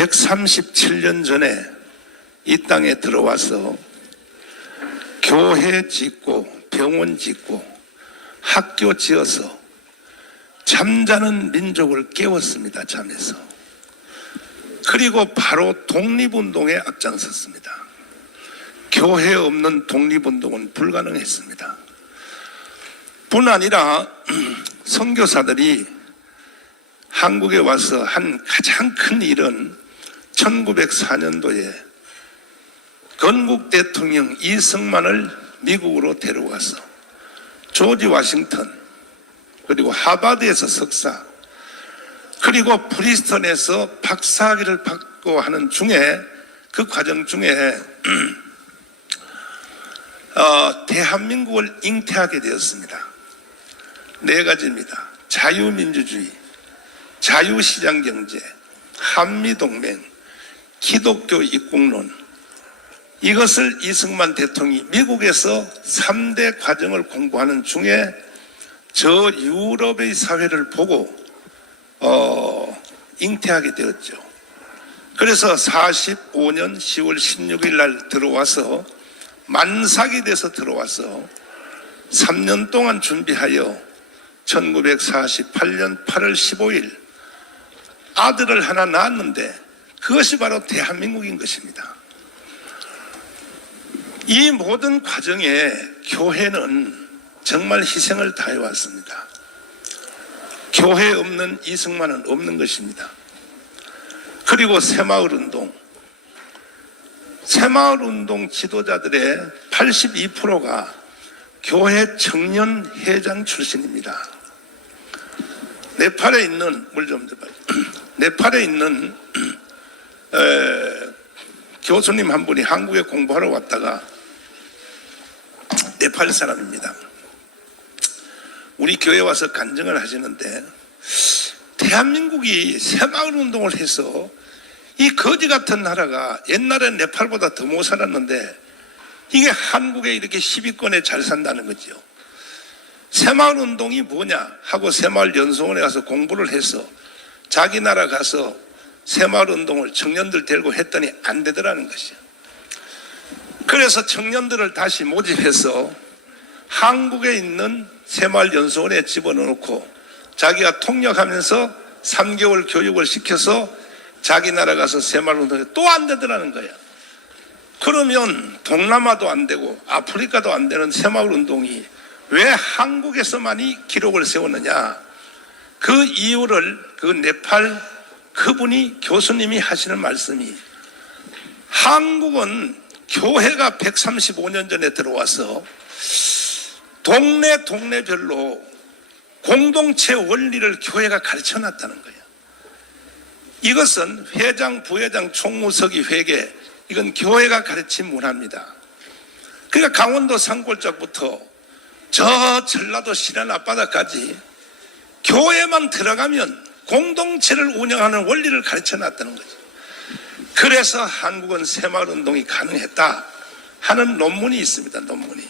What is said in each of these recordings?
137년 전에 이 땅에 들어와서 교회 짓고 병원 짓고 학교 지어서 잠자는 민족을 깨웠습니다. 잠에서. 그리고 바로 독립운동에 앞장섰습니다. 교회 없는 독립운동은 불가능했습니다. 뿐 아니라 선교사들이 한국에 와서 한 가장 큰 일은 1904년도에 건국 대통령 이승만을 미국으로 데려와서 조지 워싱턴, 그리고 하버드에서 석사, 그리고 프리스턴에서 박사학위를 받고 하는 중에, 그 과정 중에 대한민국을 잉태하게 되었습니다. 네 가지입니다. 자유민주주의, 자유시장경제, 한미동맹, 기독교 입국론. 이것을 이승만 대통령이 미국에서 3대 과정을 공부하는 중에 저 유럽의 사회를 보고 잉태하게 되었죠. 그래서 45년 10월 16일 날 들어와서 만삭이 돼서 들어와서 3년 동안 준비하여 1948년 8월 15일 아들을 하나 낳았는데 그것이 바로 대한민국인 것입니다. 이 모든 과정에 교회는 정말 희생을 다해왔습니다. 교회 없는 이승만은 없는 것입니다. 그리고 새마을운동, 새마을운동 지도자들의 82%가 교회 청년회장 출신입니다. 네팔에 있는, 물 좀 줘봐요. 네팔에 있는 교수님 한 분이 한국에 공부하러 왔다가, 네팔 사람입니다. 우리 교회 와서 간증을 하시는데, 대한민국이 새마을운동을 해서 이 거지 같은 나라가 옛날에 네팔보다 더 못 살았는데 이게 한국에 이렇게 10위권에 잘 산다는 거죠. 새마을운동이 뭐냐 하고 새마을연수원에 가서 공부를 해서 자기 나라 가서 새마을운동을 청년들 데리고 했더니 안 되더라는 것이죠. 그래서 청년들을 다시 모집해서 한국에 있는 새마을연수원에 집어넣고 자기가 통역하면서 3개월 교육을 시켜서 자기 나라 가서 새마을운동에 또 안 되더라는 거예요. 그러면 동남아도 안 되고 아프리카도 안 되는 새마을운동이 왜 한국에서만이 기록을 세웠느냐, 그 이유를 그 네팔 그분이 교수님이 하시는 말씀이, 한국은 교회가 135년 전에 들어와서 동네별로 공동체 원리를 교회가 가르쳐 놨다는 거예요. 이것은 회장, 부회장, 총무서기, 회계, 이건 교회가 가르친 문화입니다. 그러니까 강원도 산골짜기부터 저 전라도 신안 앞바다까지 교회만 들어가면 공동체를 운영하는 원리를 가르쳐 놨다는 거죠. 그래서 한국은 새마을운동이 가능했다 하는 논문이 있습니다. 논문이.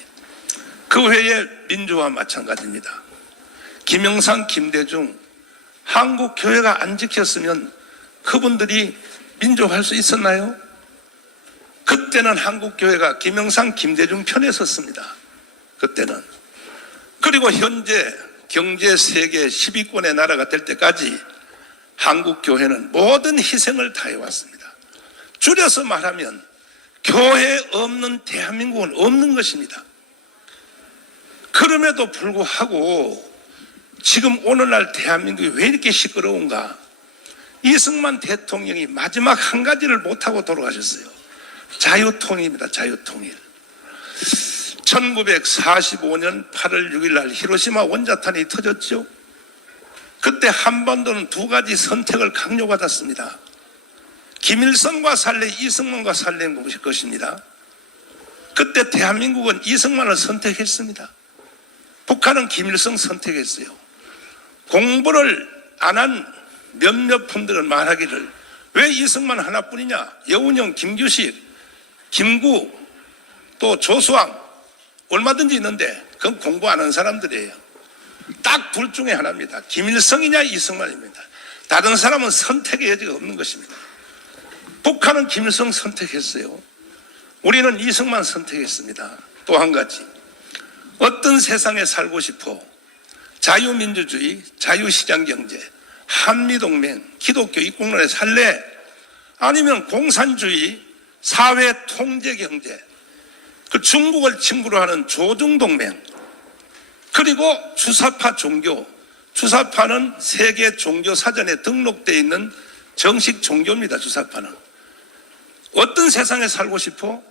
그 외에 민주화 마찬가지입니다. 김영삼, 김대중, 한국 교회가 안 지켰으면 그분들이 민주화할 수 있었나요? 그때는 한국 교회가 김영삼, 김대중 편에 섰습니다. 그때는. 그리고 현재 경제 세계 10위권의 나라가 될 때까지 한국 교회는 모든 희생을 다해왔습니다. 줄여서 말하면 교회 없는 대한민국은 없는 것입니다. 그럼에도 불구하고 지금 오늘날 대한민국이 왜 이렇게 시끄러운가? 이승만 대통령이 마지막 한 가지를 못하고 돌아가셨어요. 자유통일입니다. 자유통일. 1945년 8월 6일 날 히로시마 원자탄이 터졌죠. 그때 한반도는 두 가지 선택을 강요받았습니다. 김일성과 살래, 이승만과 살래인 것입니다. 그때 대한민국은 이승만을 선택했습니다. 북한은 김일성 선택했어요. 공부를 안 한 몇몇 분들은 말하기를 왜 이승만 하나뿐이냐, 여운형, 김규식, 김구, 또 조수왕 얼마든지 있는데 그건 공부 안 한 사람들이에요. 딱 둘 중에 하나입니다. 김일성이냐 이승만입니다. 다른 사람은 선택의 여지가 없는 것입니다. 북한은 김일성 선택했어요. 우리는 이승만 선택했습니다. 또 한 가지, 어떤 세상에 살고 싶어? 자유민주주의, 자유시장경제, 한미동맹, 기독교 이국론에 살래? 아니면 공산주의, 사회통제경제, 그 중국을 친구로 하는 조중동맹, 그리고 주사파 종교, 주사파는 세계 종교 사전에 등록되어 있는 정식 종교입니다. 주사파는. 어떤 세상에 살고 싶어?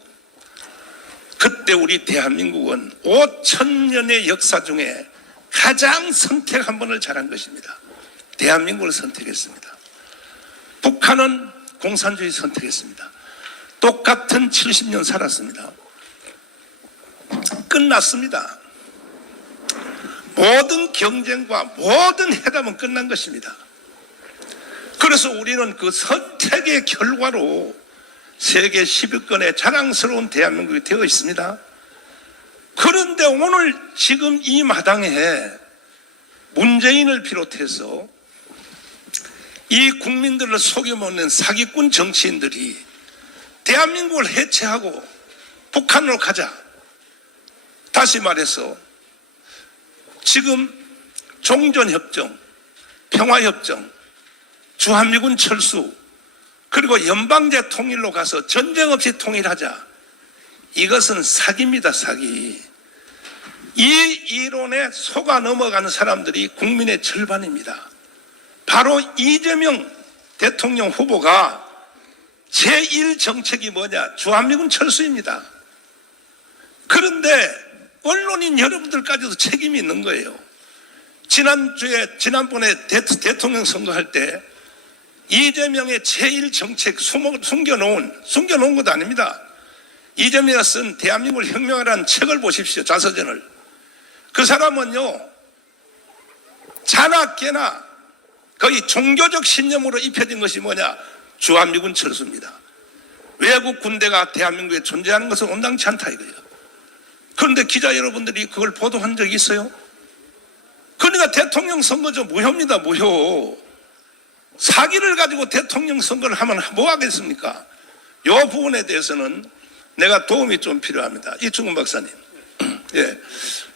그때 우리 대한민국은 5,000년의 역사 중에 가장 선택 한 번을 잘한 것입니다. 대한민국을 선택했습니다. 북한은 공산주의 선택했습니다. 똑같은 70년 살았습니다. 끝났습니다. 모든 경쟁과 모든 회담은 끝난 것입니다. 그래서 우리는 그 선택의 결과로 세계 10위권의 자랑스러운 대한민국이 되어 있습니다. 그런데 오늘 지금 이 마당에 문재인을 비롯해서 이 국민들을 속여먹는 사기꾼 정치인들이 대한민국을 해체하고 북한으로 가자. 다시 말해서 지금 종전협정, 평화협정, 주한미군 철수, 그리고 연방제 통일로 가서 전쟁 없이 통일하자. 이것은 사기입니다. 사기. 이 이론에 속아 넘어가는 사람들이 국민의 절반입니다. 바로 이재명 대통령 후보가 제1정책이 뭐냐? 주한미군 철수입니다. 그런데 언론인 여러분들까지도 책임이 있는 거예요. 지난번에 대통령 선거할 때 이재명의 제1정책 숨겨놓은 것도 아닙니다. 이재명이 쓴 대한민국을 혁명하라는 책을 보십시오. 자서전을. 그 사람은요, 자나 깨나 거의 종교적 신념으로 입혀진 것이 뭐냐? 주한미군 철수입니다. 외국 군대가 대한민국에 존재하는 것은 온당치 않다 이거예요. 그런데 기자 여러분들이 그걸 보도한 적이 있어요? 그러니까 대통령 선거죠. 무효입니다. 무효. 사기를 가지고 대통령 선거를 하면 뭐 하겠습니까? 이 부분에 대해서는 내가 도움이 좀 필요합니다. 이충근 박사님. 예.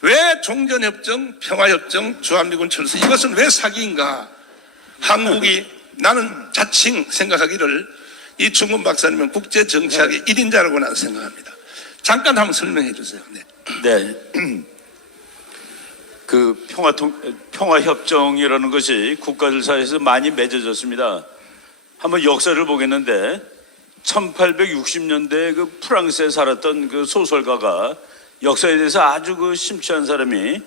왜 종전협정, 평화협정, 주한미군 철수, 이것은 왜 사기인가? 한국이, 나는 자칭 생각하기를 이충근 박사님은 국제정치학의 1인자라고 나는 생각합니다. 잠깐 한번 설명해 주세요. 네. 네. 그 평화협정이라는 것이 국가들 사이에서 많이 맺어졌습니다. 한번 역사를 보겠는데 1860년대에 그 프랑스에 살았던 그 소설가가 역사에 대해서 아주 그 심취한 사람이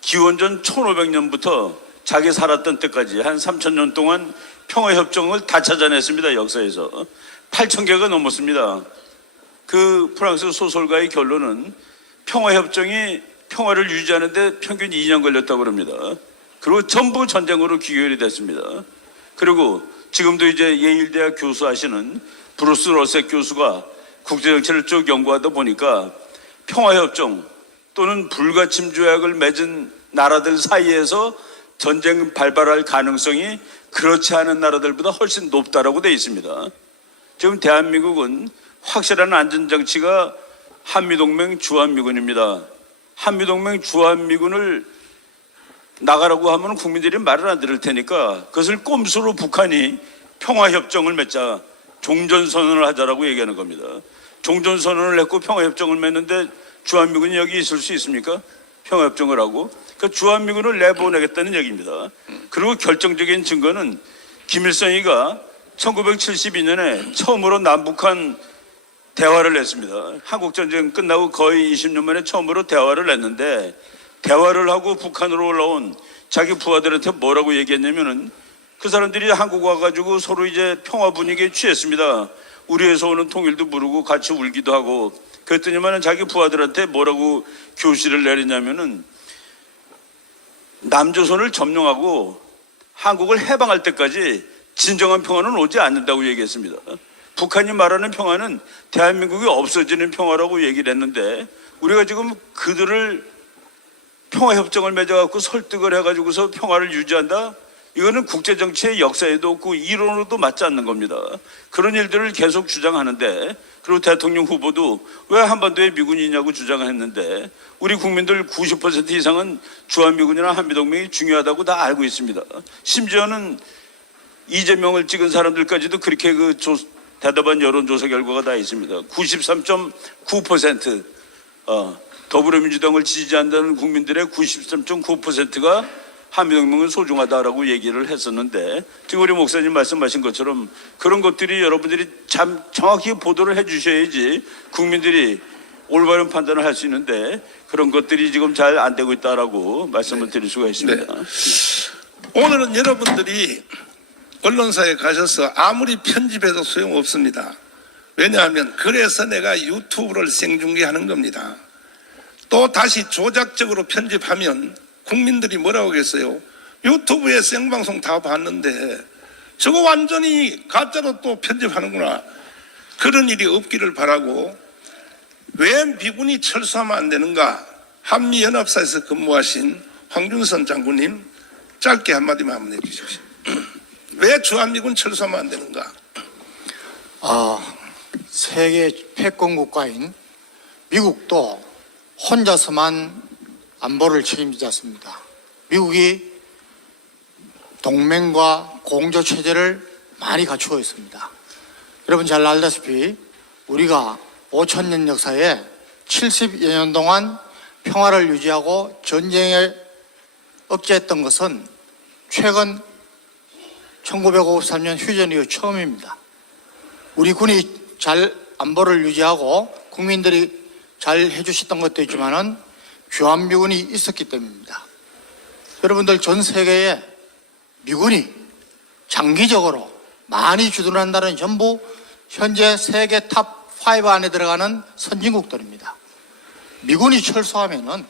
기원전 1500년부터 자기 살았던 때까지 한 3000년 동안 평화협정을 다 찾아냈습니다. 역사에서 8000개가 넘었습니다. 그 프랑스 소설가의 결론은 평화협정이 평화를 유지하는데 평균 2년 걸렸다고 합니다. 그리고 전부 전쟁으로 귀결이 됐습니다. 그리고 지금도 이제 예일대학 교수하시는 브루스 러셀 교수가 국제정치를 쭉 연구하다 보니까 평화협정 또는 불가침 조약을 맺은 나라들 사이에서 전쟁 발발할 가능성이 그렇지 않은 나라들보다 훨씬 높다라고 되어 있습니다. 지금 대한민국은 확실한 안전장치가 한미동맹 주한미군입니다. 한미동맹 주한미군을 나가라고 하면 국민들이 말을 안 들을 테니까 그것을 꼼수로 북한이 평화협정을 맺자, 종전선언을 하자라고 얘기하는 겁니다. 종전선언을 했고 평화협정을 맺는데 주한미군이 여기 있을 수 있습니까? 평화협정을 하고. 그 주한미군을 내보내겠다는 얘기입니다. 그리고 결정적인 증거는 김일성이가 1972년에 처음으로 남북한 대화를 했습니다. 한국전쟁 끝나고 거의 20년 만에 처음으로 대화를 했는데, 대화를 하고 북한으로 올라온 자기 부하들한테 뭐라고 얘기했냐면은 그 사람들이 한국 와가지고 서로 이제 평화 분위기에 취했습니다. 우리에서 오는 통일도 모르고 같이 울기도 하고. 그랬더니만은 자기 부하들한테 뭐라고 교시를 내리냐면은 남조선을 점령하고 한국을 해방할 때까지 진정한 평화는 오지 않는다고 얘기했습니다. 북한이 말하는 평화는 대한민국이 없어지는 평화라고 얘기를 했는데, 우리가 지금 그들을 평화협정을 맺어갖고 설득을 해가지고서 평화를 유지한다? 이거는 국제정치의 역사에도 없고 이론으로도 맞지 않는 겁니다. 그런 일들을 계속 주장하는데, 그리고 대통령 후보도 왜 한반도에 미군이 있냐고 주장했는데, 우리 국민들 90% 이상은 주한미군이나 한미동맹이 중요하다고 다 알고 있습니다. 심지어는 이재명을 찍은 사람들까지도 그렇게 대답한 여론조사 결과가 다 있습니다. 93.9% 더불어민주당을 지지한다는 국민들의 93.9%가 한미동맹은 소중하다라고 얘기를 했었는데, 지금 우리 목사님 말씀하신 것처럼 그런 것들이 여러분들이 참 정확히 보도를 해주셔야지 국민들이 올바른 판단을 할 수 있는데, 그런 것들이 지금 잘 안 되고 있다라고 말씀을 드릴 수가 있습니다. 오늘은 여러분들이 언론사에 가셔서 아무리 편집해도 소용없습니다. 왜냐하면 그래서 내가 유튜브를 생중계하는 겁니다. 또 다시 조작적으로 편집하면 국민들이 뭐라고 하겠어요? 유튜브에 생방송 다 봤는데 저거 완전히 가짜로 또 편집하는구나. 그런 일이 없기를 바라고, 왜 미군이 철수하면 안 되는가? 한미연합사에서 근무하신 황준선 장군님 짧게 한마디만 한번 해주십시오. 왜 주한미군 철수하면 안 되는가? 세계 패권 국가인 미국도 혼자서만 안보를 책임지지 않습니다. 미국이 동맹과 공조 체제를 많이 갖추고 있습니다. 여러분 잘 알다시피 우리가 5,000년 역사에 70여 년 동안 평화를 유지하고 전쟁에 억제했던 것은 최근 1953년 휴전 이후 처음입니다. 우리 군이 잘 안보를 유지하고 국민들이 잘 해주셨던 것도 있지만은 주한미군이 있었기 때문입니다. 여러분들 전 세계에 미군이 장기적으로 많이 주둔한다는 전부 현재 세계 탑 5 안에 들어가는 선진국들입니다. 미군이 철수하면은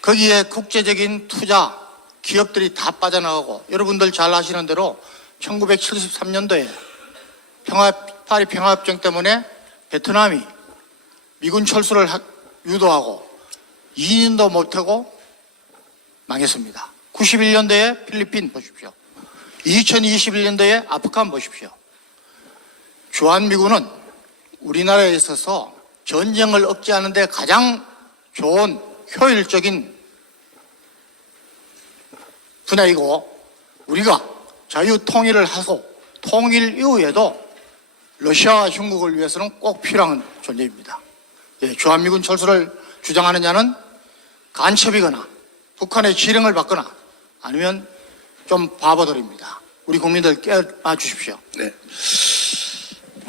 거기에 국제적인 투자 기업들이 다 빠져나가고, 여러분들 잘 아시는 대로 1973년도에 파리 평화협정 때문에 베트남이 미군 철수를 유도하고 2년도 못하고 망했습니다. 91년도에 필리핀 보십시오. 2021년도에 아프간 보십시오. 주한미군은 우리나라에 있어서 전쟁을 억제하는 데 가장 좋은 효율적인 분야이고, 우리가 자유통일을 하고 통일 이후에도 러시아와 중국을 위해서는 꼭 필요한 존재입니다. 주한미군 철수를 주장하는 자는 간첩이거나 북한의 지령을 받거나 아니면 좀 바보들입니다. 우리 국민들 깨어나 주십시오. 네.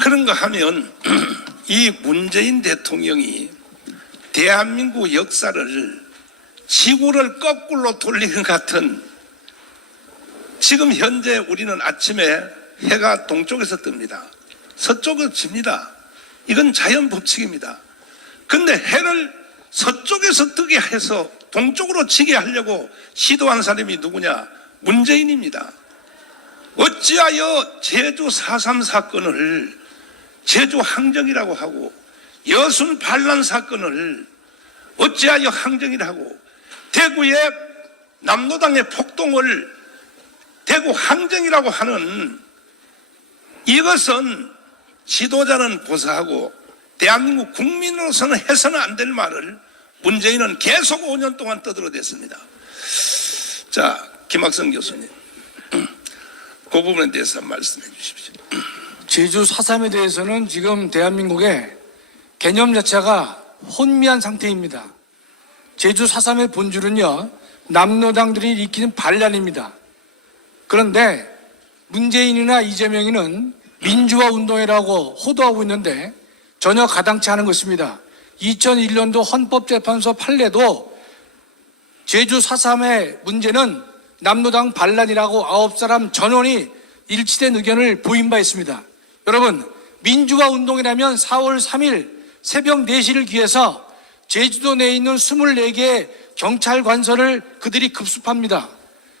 그런가 하면 이 문재인 대통령이 대한민국 역사를 지구를 거꾸로 돌리는 것 같은, 지금 현재 우리는 아침에 해가 동쪽에서 뜹니다. 서쪽으로 집니다. 이건 자연 법칙입니다. 근데 해를 서쪽에서 뜨게 해서 동쪽으로 지게 하려고 시도한 사람이 누구냐? 문재인입니다. 어찌하여 제주 4.3 사건을 제주 항정이라고 하고, 여순 반란 사건을 어찌하여 항정이라고, 대구의 남로당의 폭동을 대구 항정이라고 하는, 이것은 지도자는 보사하고 대한민국 국민으로서는 해서는 안 될 말을 문재인은 계속 5년 동안 떠들어댔습니다. 자, 김학성 교수님, 그 부분에 대해서 말씀해 주십시오. 제주 4.3에 대해서는 지금 대한민국의 개념 자체가 혼미한 상태입니다. 제주 4.3의 본질은요, 남로당들이 일으키는 반란입니다. 그런데 문재인이나 이재명이는 민주화 운동이라고 호도하고 있는데 전혀 가당치 않은 것입니다. 2001년도 헌법재판소 판례도 제주 4.3의 문제는 남로당 반란이라고 9사람 전원이 일치된 의견을 보인 바 있습니다. 여러분, 민주화 운동이라면 4월 3일 새벽 4시를 기해서 제주도 내에 있는 24개의 경찰관서를 그들이 급습합니다.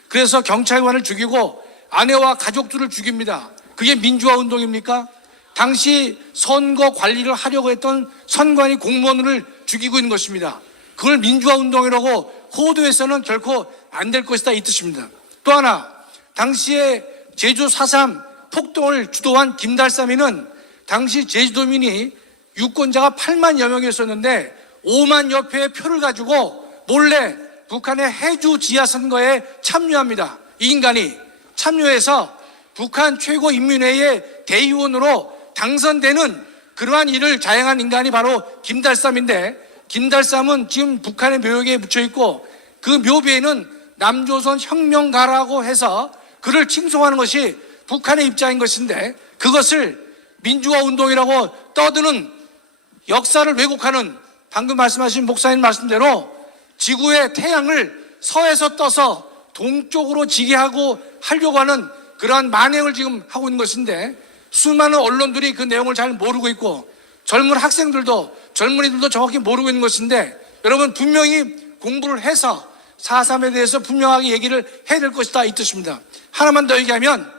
그래서 경찰관을 죽이고 아내와 가족들을 죽입니다. 그게 민주화 운동입니까? 당시 선거 관리를 하려고 했던 선관위 공무원을 죽이고 있는 것입니다. 그걸 민주화 운동이라고 호도에서는 결코 안 될 것이다 이 뜻입니다. 또 하나, 당시에 제주 4.3 폭동을 주도한 김달삼이는 당시 제주도민이 유권자가 8만여 명이었었는데 5만여 표의 표를 가지고 몰래 북한의 해주 지하 선거에 참여합니다. 이 인간이 참여해서 북한 최고인민회의의 대의원으로 당선되는 그러한 일을 자행한 인간이 바로 김달삼인데, 김달삼은 지금 북한의 묘역에 묻혀 있고 그 묘비에는 남조선 혁명가라고 해서 그를 칭송하는 것이 북한의 입장인 것인데, 그것을 민주화 운동이라고 떠드는 역사를 왜곡하는, 방금 말씀하신 목사님 말씀대로 지구의 태양을 서에서 떠서 동쪽으로 지게 하려고 하는 그러한 만행을 지금 하고 있는 것인데, 수많은 언론들이 그 내용을 잘 모르고 있고 젊은 학생들도, 젊은이들도 정확히 모르고 있는 것인데, 여러분 분명히 공부를 해서 4.3에 대해서 분명하게 얘기를 해야 될 것이다 이 뜻입니다. 하나만 더 얘기하면,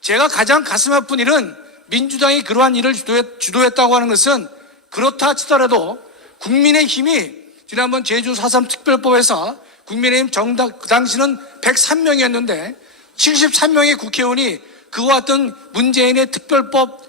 제가 가장 가슴 아픈 일은 민주당이 그러한 일을 주도했다고 하는 것은, 그렇다 치더라도 국민의힘이 지난번 제주 4.3 특별법에서 국민의힘 정당, 그 당시는 103명이었는데 73명의 국회의원이 그와 같은 문재인의 특별법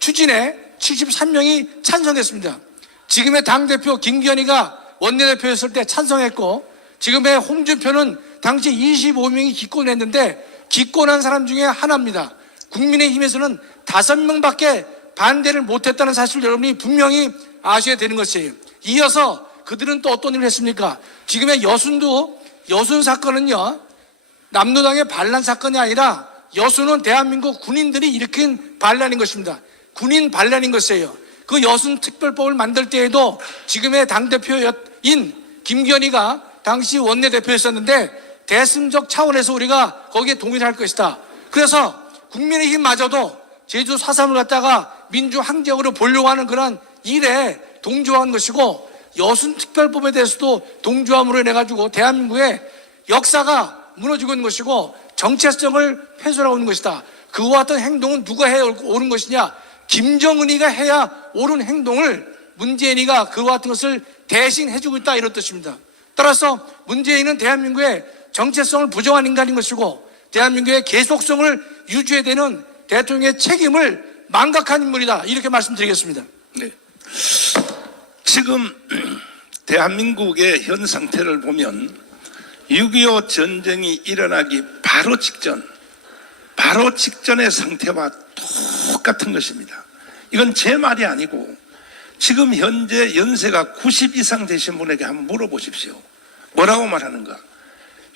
추진에 73명이 찬성했습니다. 지금의 당대표 김기현이가 원내대표였을 때 찬성했고, 지금의 홍준표는 당시 25명이 기권했는데 기권한 사람 중에 하나입니다. 국민의힘에서는 5명밖에 반대를 못했다는 사실을 여러분이 분명히 아셔야 되는 것이에요. 이어서 그들은 또 어떤 일을 했습니까? 지금의 여순 사건은요, 남로당의 반란 사건이 아니라 여순은 대한민국 군인들이 일으킨 반란인 것입니다. 군인 반란인 것이에요. 그 여순 특별법을 만들 때에도 지금의 당대표인 김기현이가 당시 원내대표였었는데 대승적 차원에서 우리가 거기에 동의를 할 것이다. 그래서 국민의힘마저도 제주 4.3을 갖다가 민주항쟁으로 보려고 하는 그런 일에 동조한 것이고, 여순특별법에 대해서도 동조함으로 인해가지고 대한민국의 역사가 무너지고 있는 것이고 정체성을 훼손하고 있는 것이다. 그와 같은 행동은 누가 해야 옳은 것이냐? 김정은이가 해야 옳은 행동을 문재인이가 그와 같은 것을 대신 해주고 있다, 이런 뜻입니다. 따라서 문재인은 대한민국의 정체성을 부정한 인간인 것이고 대한민국의 계속성을 유지해야 되는 대통령의 책임을 망각한 인물이다, 이렇게 말씀드리겠습니다. 네. 지금 대한민국의 현 상태를 보면 6.25 전쟁이 일어나기 바로 직전의 상태와 똑같은 것입니다. 이건 제 말이 아니고 지금 현재 연세가 90 이상 되신 분에게 한번 물어보십시오. 뭐라고 말하는가?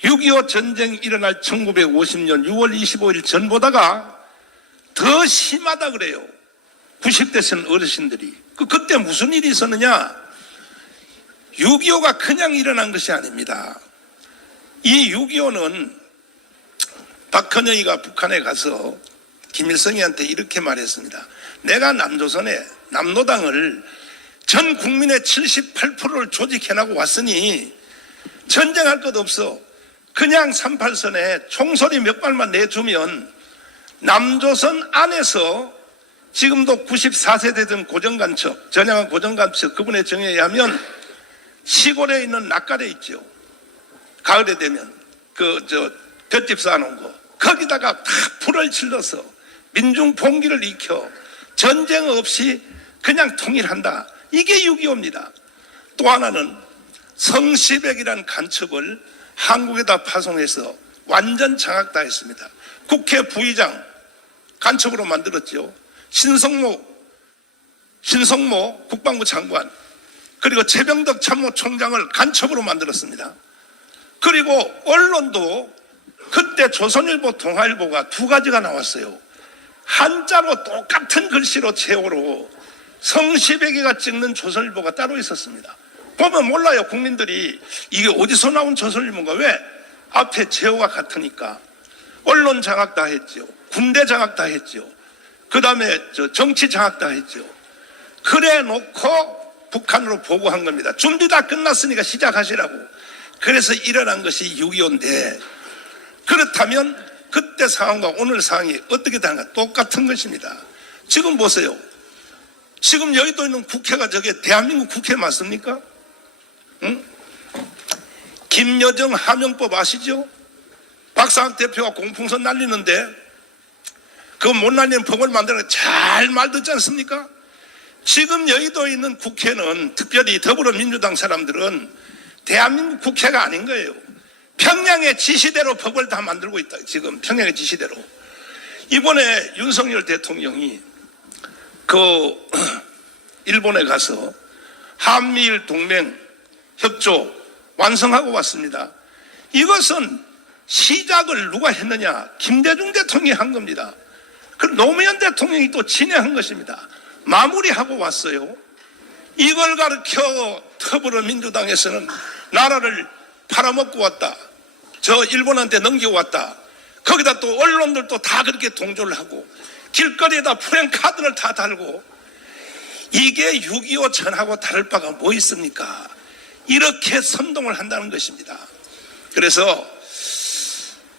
6.25 전쟁이 일어날 1950년 6월 25일 전보다가 더 심하다 그래요. 90대선 어르신들이. 그때 무슨 일이 있었느냐? 6.25가 그냥 일어난 것이 아닙니다. 이 6.25는 박헌영이가 북한에 가서 김일성이한테 이렇게 말했습니다. 내가 남조선에 남로당을 전 국민의 78%를 조직해나고 왔으니 전쟁할 것 없어. 그냥 38선에 총소리 몇 발만 내주면 남조선 안에서 지금도 94세대든 고정간첩, 전향한 고정간첩, 그분의 정의에 의하면 시골에 있는 낯가래 있죠. 가을에 되면 볏짚 쌓아놓은 거, 거기다가 다 불을 질러서 민중 봉기를 익혀 전쟁 없이 그냥 통일한다. 이게 6.25입니다. 또 하나는 성시백이라는 간첩을 한국에다 파송해서 완전 장악당했습니다. 국회 부의장 간첩으로 만들었죠. 신성모 국방부 장관, 그리고 최병덕 참모총장을 간첩으로 만들었습니다. 그리고 언론도 그때 조선일보, 동아일보가 두 가지가 나왔어요. 한자로 똑같은 글씨로 제호로 성시백이가 찍는 조선일보가 따로 있었습니다. 보면 몰라요. 국민들이 이게 어디서 나온 조선일보인가. 왜? 앞에 제호가 같으니까. 언론 장악 다 했죠. 군대 장악 다 했죠. 그 다음에 정치 장악 다 했죠. 그래 놓고 북한으로 보고한 겁니다. 준비 다 끝났으니까 시작하시라고. 그래서 일어난 것이 6.25인데, 그렇다면 그때 상황과 오늘 상황이 어떻게 다른가? 똑같은 것입니다. 지금 보세요. 지금 여의도에 있는 국회가 저게 대한민국 국회 맞습니까? 응? 김여정 하명법 아시죠? 박상학 대표가 공풍선 날리는데 그 못 날리는 법을 만들어 잘 말 듣지 않습니까? 지금 여의도에 있는 국회는, 특별히 더불어민주당 사람들은 대한민국 국회가 아닌 거예요. 평양의 지시대로 법을 다 만들고 있다. 지금 평양의 지시대로. 이번에 윤석열 대통령이 그 일본에 가서 한미일 동맹 협조 완성하고 왔습니다. 이것은 시작을 누가 했느냐? 김대중 대통령이 한 겁니다. 그 노무현 대통령이 또 진행한 것입니다. 마무리하고 왔어요. 이걸 가르쳐 더불어민주당에서는 나라를 팔아먹고 왔다. 저 일본한테 넘겨왔다. 거기다 또 언론들도 다 그렇게 동조를 하고 길거리에다 프랭카드를 다 달고, 이게 6.25 전하고 다를 바가 뭐 있습니까? 이렇게 선동을 한다는 것입니다. 그래서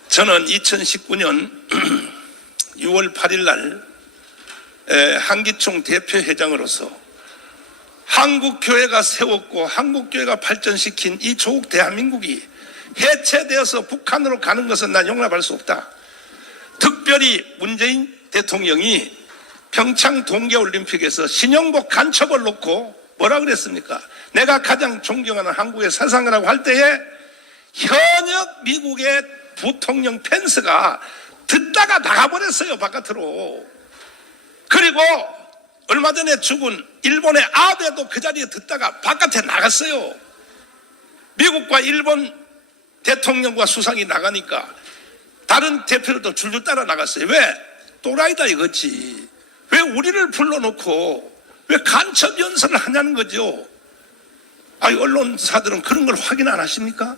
저는 2019년 6월 8일 날 한기총 대표회장으로서 한국교회가 세웠고 한국교회가 발전시킨 이 조국 대한민국이 해체되어서 북한으로 가는 것은 난 용납할 수 없다. 특별히 문재인 대통령이 평창 동계올림픽에서 신영복 간첩을 놓고 뭐라 그랬습니까? 내가 가장 존경하는 한국의 사상가라고 할 때에 현역 미국의 부통령 펜스가 듣다가 나가버렸어요, 바깥으로. 그리고 얼마 전에 죽은 일본의 아베도 그 자리에 듣다가 바깥에 나갔어요. 미국과 일본 대통령과 수상이 나가니까 다른 대표들도 줄줄 따라 나갔어요. 왜? 또라이다 이거지. 왜 우리를 불러놓고 왜 간첩 연설을 하냐는 거죠. 아니, 언론사들은 그런 걸 확인 안 하십니까?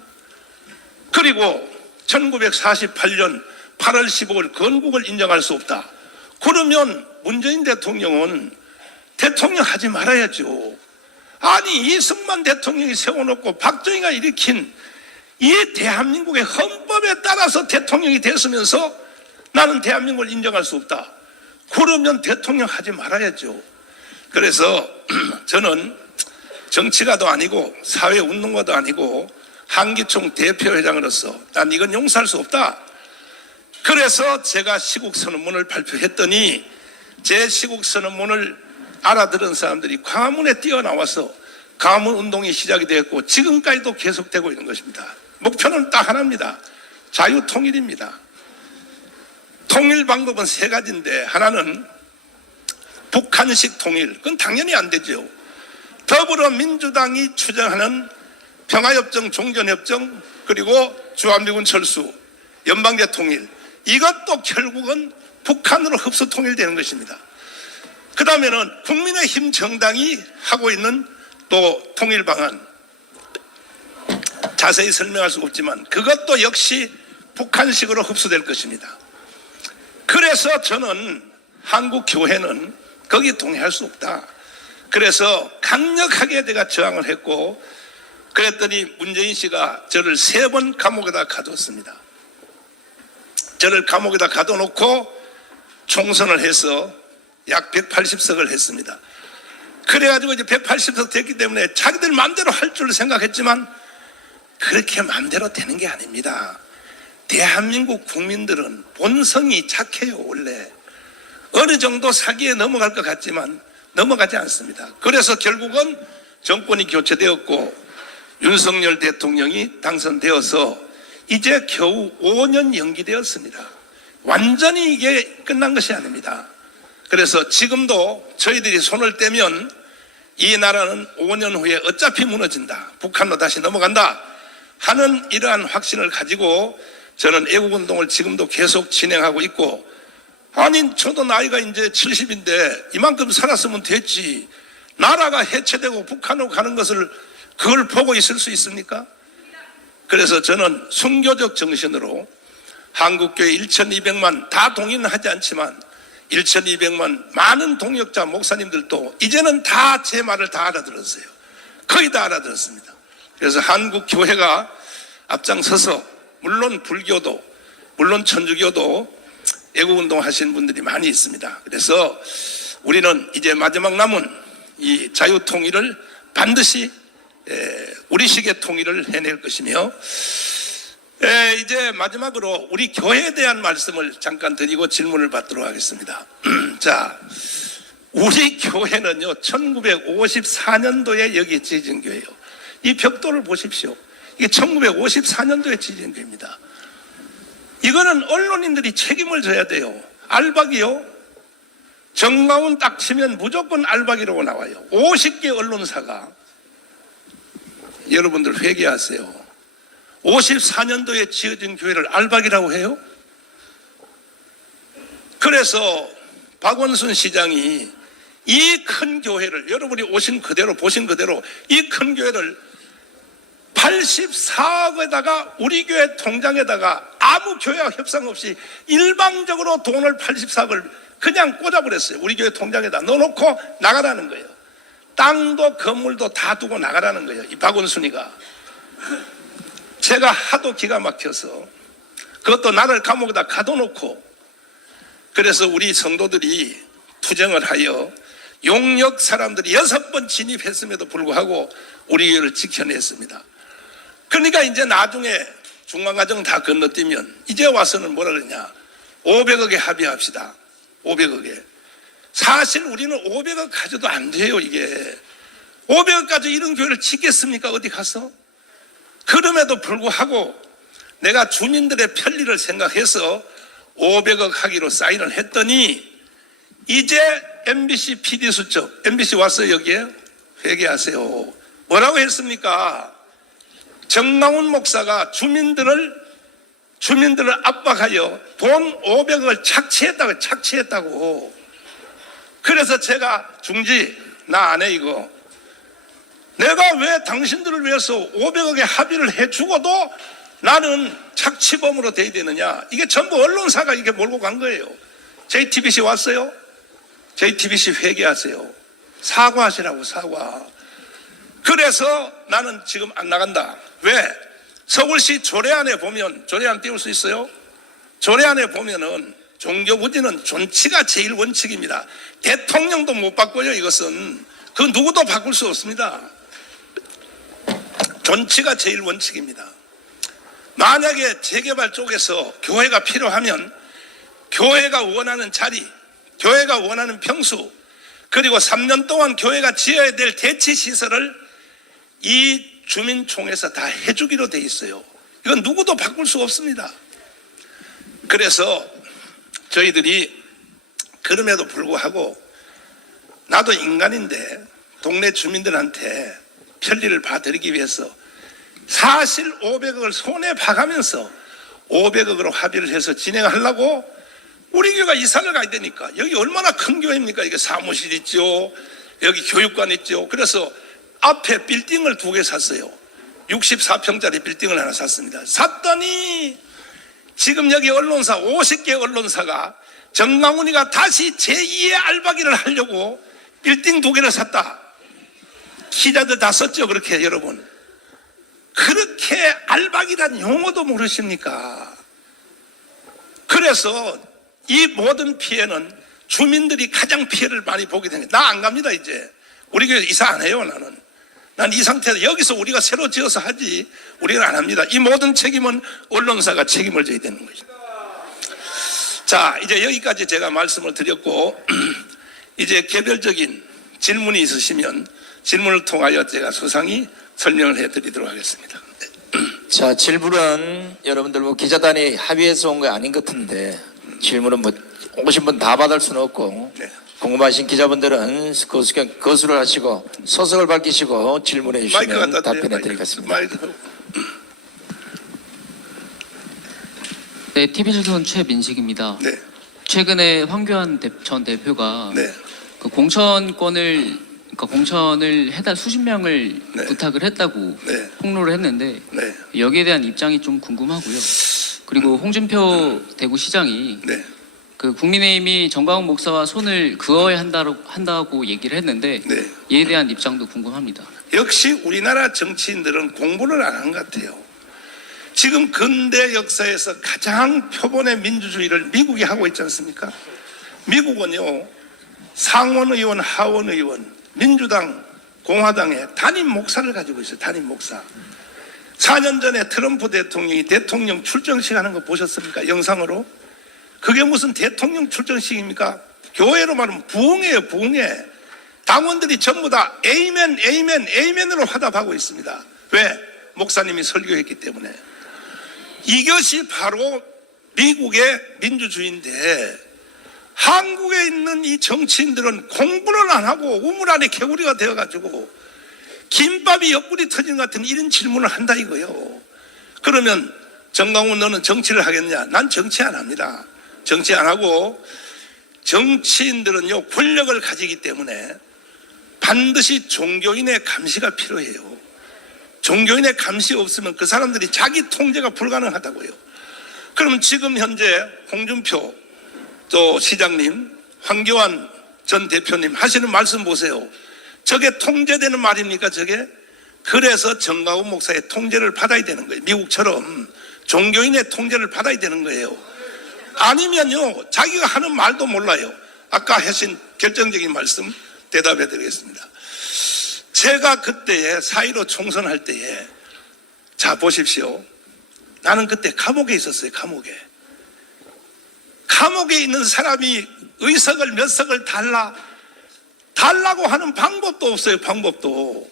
그리고 1948년 8월 15일 건국을 인정할 수 없다. 그러면 문재인 대통령은 대통령 하지 말아야죠. 아니, 이승만 대통령이 세워놓고 박정희가 일으킨 이 대한민국의 헌법에 따라서 대통령이 됐으면서 나는 대한민국을 인정할 수 없다. 그러면 대통령 하지 말아야죠. 그래서 저는 정치가도 아니고 사회운동가도 아니고 한기총 대표회장으로서 난 이건 용서할 수 없다. 그래서 제가 시국선언문을 발표했더니 제 시국선언문을 알아들은 사람들이 광화문에 뛰어나와서 광화문운동이 시작이 되었고 지금까지도 계속되고 있는 것입니다. 목표는 딱 하나입니다. 자유통일입니다. 통일 방법은 세 가지인데, 하나는 북한식 통일, 그건 당연히 안 되죠. 더불어민주당이 추정하는 평화협정, 종전협정, 그리고 주한미군 철수, 연방제 통일, 이것도 결국은 북한으로 흡수 통일되는 것입니다. 그 다음에는 국민의힘 정당이 하고 있는 또 통일 방안, 자세히 설명할 수 없지만 그것도 역시 북한식으로 흡수될 것입니다. 그래서 저는 한국 교회는 거기 동의할 수 없다. 그래서 강력하게 내가 저항을 했고, 그랬더니 문재인 씨가 저를 3번 감옥에다 가뒀습니다. 저를 감옥에다 가둬놓고 총선을 해서 약 180석을 했습니다. 그래가지고 이제 180석 됐기 때문에 자기들 마음대로 할 줄 생각했지만 그렇게 마음대로 되는 게 아닙니다. 대한민국 국민들은 본성이 착해요. 원래 어느 정도 사기에 넘어갈 것 같지만 넘어가지 않습니다. 그래서 결국은 정권이 교체되었고 윤석열 대통령이 당선되어서 이제 겨우 5년 연기되었습니다. 완전히 이게 끝난 것이 아닙니다. 그래서 지금도 저희들이 손을 떼면 이 나라는 5년 후에 어차피 무너진다, 북한로 다시 넘어간다 하는 이러한 확신을 가지고 저는 애국운동을 지금도 계속 진행하고 있고, 아니 저도 나이가 이제 70인데 이만큼 살았으면 됐지, 나라가 해체되고 북한으로 가는 것을 그걸 보고 있을 수 있습니까? 그래서 저는 순교적 정신으로 한국교회 1200만, 다 동의는 하지 않지만 1200만 많은 동역자 목사님들도 이제는 다 제 말을 다 알아들었어요. 거의 다 알아들었습니다. 그래서 한국교회가 앞장서서, 물론 불교도, 물론 천주교도 애국운동 하시는 분들이 많이 있습니다. 그래서 우리는 이제 마지막 남은 이 자유통일을 반드시 우리식의 통일을 해낼 것이며, 이제 마지막으로 우리 교회에 대한 말씀을 잠깐 드리고 질문을 받도록 하겠습니다. 자, 우리 교회는요 1954년도에 여기 지어진 교회예요. 이 벽돌을 보십시오. 이게 1954년도에 지어진 교회입니다. 이거는 언론인들이 책임을 져야 돼요. 알박이요, 정가운 딱 치면 무조건 알박이라고 나와요. 50개 언론사가, 여러분들 회개하세요. 54년도에 지어진 교회를 알박이라고 해요? 그래서 박원순 시장이 이 큰 교회를, 여러분이 오신 그대로 보신 그대로 이 큰 교회를 84억에다가 우리 교회 통장에다가 아무 교회와 협상 없이 일방적으로 돈을 84억을 그냥 꽂아버렸어요. 우리 교회 통장에다 넣어놓고 나가라는 거예요. 땅도 건물도 다 두고 나가라는 거예요. 이 박원순이가. 제가 하도 기가 막혀서 그것도 나를 감옥에다 가둬놓고, 그래서 우리 성도들이 투쟁을 하여 용역 사람들이 6번 진입했음에도 불구하고 우리 교회를 지켜냈습니다. 그러니까 이제 나중에 중간과정 다 건너뛰면 이제 와서는 뭐라 그러냐, 500억에 합의합시다. 500억에. 사실 우리는 500억 가져도 안 돼요. 이게 500억 가지고 이런 교회를 짓겠습니까? 어디 가서? 그럼에도 불구하고 내가 주민들의 편리를 생각해서 500억 하기로 사인을 했더니 이제 MBC PD 수첩, MBC 왔어요. 여기에 회개하세요. 뭐라고 했습니까? 정강훈 목사가 주민들을 압박하여 돈 500억을 착취했다고. 그래서 제가 중지, 나 안 해 이거. 내가 왜 당신들을 위해서 500억에 합의를 해주고도 나는 착취범으로 돼야 되느냐. 이게 전부 언론사가 이게 몰고 간 거예요. JTBC 왔어요? JTBC 회개하세요. 사과하시라고, 사과. 그래서 나는 지금 안 나간다. 왜? 서울시 조례안에 보면, 조례안 띄울 수 있어요? 조례안에 보면은 종교부지는 존치가 제일 원칙입니다. 대통령도 못 바꿔요. 이것은 그 누구도 바꿀 수 없습니다. 존치가 제일 원칙입니다. 만약에 재개발 쪽에서 교회가 필요하면 교회가 원하는 자리, 교회가 원하는 평수, 그리고 3년 동안 교회가 지어야 될 대치시설을 이 주민총회에서 다 해주기로 돼 있어요. 이건 누구도 바꿀 수 없습니다. 그래서 저희들이 그럼에도 불구하고 나도 인간인데 동네 주민들한테 편리를 봐드리기 위해서 사실 500억을 손에 봐가면서 500억으로 합의를 해서 진행하려고 우리 교회가 이사를 가야 되니까. 여기 얼마나 큰 교회입니까? 이게 사무실 있죠, 여기 교육관 있죠. 그래서 앞에 빌딩을 2개 샀어요. 64평짜리 빌딩을 하나 샀습니다. 샀더니 지금 여기 언론사 50개 언론사가 정강훈이가 다시 제2의 알박이를 하려고 빌딩 2개를 샀다. 기자들 다 썼죠. 그렇게. 여러분, 그렇게 알박이란 용어도 모르십니까? 그래서 이 모든 피해는 주민들이 가장 피해를 많이 보게 되는 거예요. 나 안 갑니다. 이제 우리 교회 이사 안 해요. 난 이 상태에서 여기서 우리가 새로 지어서 하지 우리는 안 합니다. 이 모든 책임은 언론사가 책임을 져야 되는 거죠. 자, 이제 여기까지 제가 말씀을 드렸고 이제 개별적인 질문이 있으시면 질문을 통하여 제가 소상히 설명을 해드리도록 하겠습니다. 자, 질문은 여러분들 뭐 기자단이 합의해서 온 거 아닌 것 같은데 질문은 뭐 오신 분 다 받을 수는 없고 네. 궁금하신 기자분들은 거수를 하시고 소속을 밝히시고 질문해 마이크 주시면 갖다 드려요. 답변해 드리겠습니다. 마이크. 네, TV조선 최민식입니다. 네. 최근에 황교안 전 대표가 네. 그 공천을 해달 수십 명을 네. 부탁을 했다고 네. 폭로를 했는데 네. 여기에 대한 입장이 좀 궁금하고요. 그리고 홍준표 대구시장이 네. 그 국민의힘이 정광훈 목사와 손을 그어야 한다고 얘기를 했는데 네. 이에 대한 입장도 궁금합니다. 역시 우리나라 정치인들은 공부를 안 한 것 같아요. 지금 근대 역사에서 가장 표본의 민주주의를 미국이 하고 있지 않습니까? 미국은요, 상원의원, 하원의원, 민주당, 공화당의 담임 목사를 가지고 있어요. 담임 목사. 4년 전에 트럼프 대통령이 대통령 출정식 하는 거 보셨습니까? 영상으로. 그게 무슨 대통령 출정식입니까? 교회로 말하면 부흥회예요. 부흥회. 당원들이 전부 다 에이멘 에이멘 에이멘으로 화답하고 있습니다. 왜? 목사님이 설교했기 때문에. 이것이 바로 미국의 민주주의인데 한국에 있는 이 정치인들은 공부를 안 하고 우물 안에 개구리가 되어가지고 김밥이 옆구리 터진 것 같은 이런 질문을 한다 이거요. 그러면 정강훈 너는 정치를 하겠냐? 난 정치 안 합니다. 정치 안 하고 정치인들은요 권력을 가지기 때문에 반드시 종교인의 감시가 필요해요. 종교인의 감시 없으면 그 사람들이 자기 통제가 불가능하다고요. 그러면 지금 현재 홍준표 또 시장님, 황교안 전 대표님 하시는 말씀 보세요. 저게 통제되는 말입니까 저게? 그래서 정강훈 목사의 통제를 받아야 되는 거예요. 미국처럼 종교인의 통제를 받아야 되는 거예요. 아니면요 자기가 하는 말도 몰라요. 아까 하신 결정적인 말씀 대답해 드리겠습니다. 제가 그때에 4.15 총선할 때에 자 보십시오. 나는 그때 감옥에 있었어요. 감옥에 있는 사람이 의석을 몇 석을 달라고 하는 방법도 없어요. 방법도.